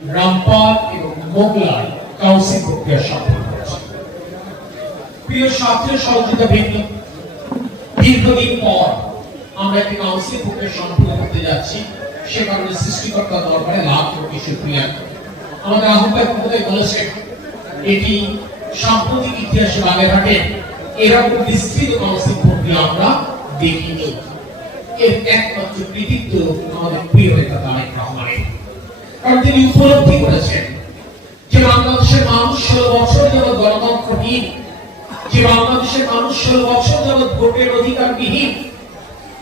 রামপাল এবং মোগলায় কাউন্সিল প্রক্রিয়া সম্পন্ন হয়েছে। প্রিয় ছাত্র সহযোগিতা বৃন্দ, দীর্ঘদিন পর আমরা একটি কাউন্সিল প্রক্রিয়া সম্পন্ন করতে যাচ্ছি। সে কারণে সৃষ্টিকর্তা দরবারে লাখ কোটি শুকরিয়া। আমাদের আহ্বায়ক মহোদয় বলেছেন, এটি সাম্প্রতিক ইতিহাসে বাগেরহাটে এরকম বিস্তৃত কাউন্সিল প্রক্রিয়া আমরা দেখিনি। এর একমাত্র কৃতিত্ব আমাদের প্রিয় নেতা তারেক রহমানের। কারণ তিনি উপলব্ধি করেছেন যে বাংলাদেশের মানুষ 16 বছর যাবৎ গণতন্ত্রহীন, যে বাংলাদেশের মানুষ 16 বছর যাবৎ ভোটের অধিকারবিহীন,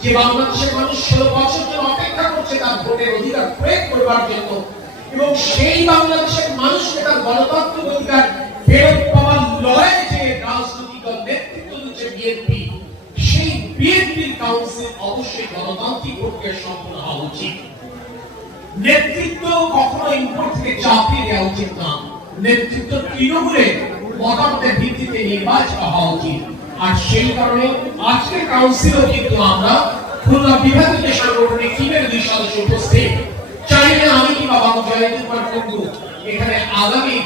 যে বাংলাদেশের মানুষ 16 বছর ধরে অপেক্ষা করছে তার ভোটের অধিকার প্রয়োগ করবার জন্য, এবং সেই বাংলাদেশের মানুষকে তার গণতান্ত্রিক অধিকার ফেরত পাওয়ার লড়াইয়ে যে রাজনৈতিক দল নেতৃত্ব দিচ্ছে বিএনপি, সেই বিএনপির কাউন্সিল অবশ্যই গণতান্ত্রিক প্রক্রিয়া সম্পন্ন হওয়া উচিত। নেতৃত্ব কখনো উপর থেকে চাপিয়ে দেওয়া উচিত না। নেতৃত্ব তৃণমূলের মতামতের ভিত্তিতে নির্বাচিত হওয়া উচিত। আর সেই কারণে আজকের কাউন্সিলও কিন্তু আমরা খুলনা বিভাগীয় যে সাংগঠনিক টিমের 2 সদস্য উপস্থিত, চাইলে আমি কিংবা বাবু জয়দীপ কুমার এখানে আগামী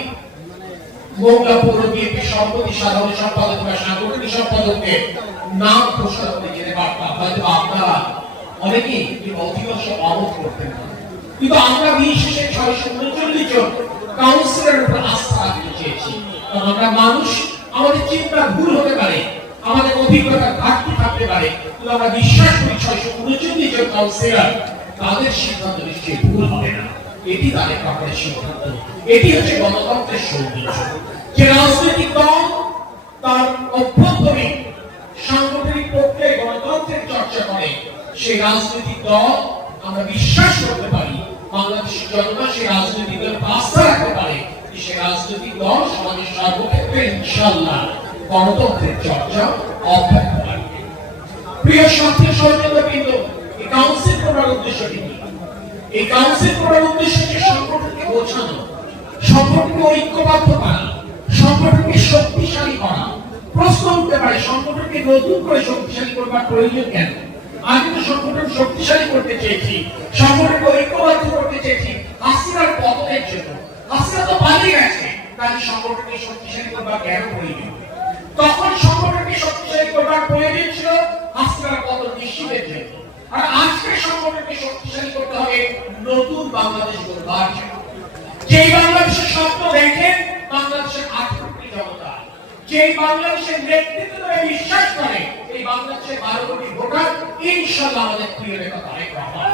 মোগলা পৌর বিএনপি সভাপতি, সাধারণ সম্পাদক বা সাংগঠনিক সম্পাদকদের নাম ঘোষণা করে যেতে পারতাম। হয়তো আপনারা অনেকেই অধিকাংশ অমত করতেন না, কিন্তু আমরা বিশেষে 639 জন কাউন্সিলরের উপর আস্থা রাখতে চেয়েছি। কারণ আমরা মানুষ, আমাদের চিন্তা ভুল হতে পারে, আমাদের অভিজ্ঞতা ঘাটতি থাকতে পারে, কিন্তু আমরা বিশ্বাস করি 639 জন কাউন্সিলর তাদের সিদ্ধান্ত নিশ্চয়ই ভুল হবে না। এটি তাদের কাপড়ের সিদ্ধান্ত। এটি হচ্ছে গণতন্ত্রের সৌন্দর্য। যে রাজনৈতিক দল তার অভ্যন্তরীণ সাংগঠনিক প্রক্রিয়ায় গণতন্ত্রের চর্চা করে, সেই রাজনৈতিক দল আমরা বিশ্বাস করতে পারি, বাংলাদেশের জনগণ সেই রাজনৈতিক দল আস্থা রাখতে পারে, সেই রাজনৈতিক দল সমাজের সর্বক্ষেত্রে ইনশাআল্লাহ গণতন্ত্রের চর্চা অব্যাহত রাখবে। প্রিয় ছাত্র সহযোগিতা বৃন্দ, এই কাউন্সিল করার উদ্দেশ্যটি কি? এই কাউন্সিল করার উদ্দেশ্য হচ্ছে সংগঠনকে বোঝানো, সংগঠনকে ঐক্যবদ্ধ করা, সংগঠনকে শক্তিশালী করা। প্রশ্ন উঠতে পারে, সংগঠনকে নতুন করে শক্তিশালী করবার প্রয়োজন কেন? আগে তো সংগঠন শক্তিশালী করতে চেয়েছি, সংগঠনকে ঐক্যবদ্ধ করতে চেয়েছি হাসিনার পতনের জন্য। হাসিনা তো পালিয়ে গেছে, তাহলে সংগঠনকে শক্তিশালী করবার কেন প্রয়োজন? তখন সংগঠনকে শক্তিশালী করবার প্রয়োজন ছিল হাসিনার পতন নিশ্চিতের জন্য। আর আজকে সংগঠনকে শক্তিশালী করতে হবে নতুন বাংলাদেশ গড়বার জন্য। যেই বাংলাদেশের স্বপ্ন দেখেন বাংলাদেশের 18 কোটি জনতা, যেই বাংলাদেশের নেতৃত্ব ধরে বিশ্বাস করে, এই বাংলাদেশের 12 কোটি ভোটার ইনশাআল্লাহ আমাদের প্রিয় নেতা তারেক রহমান।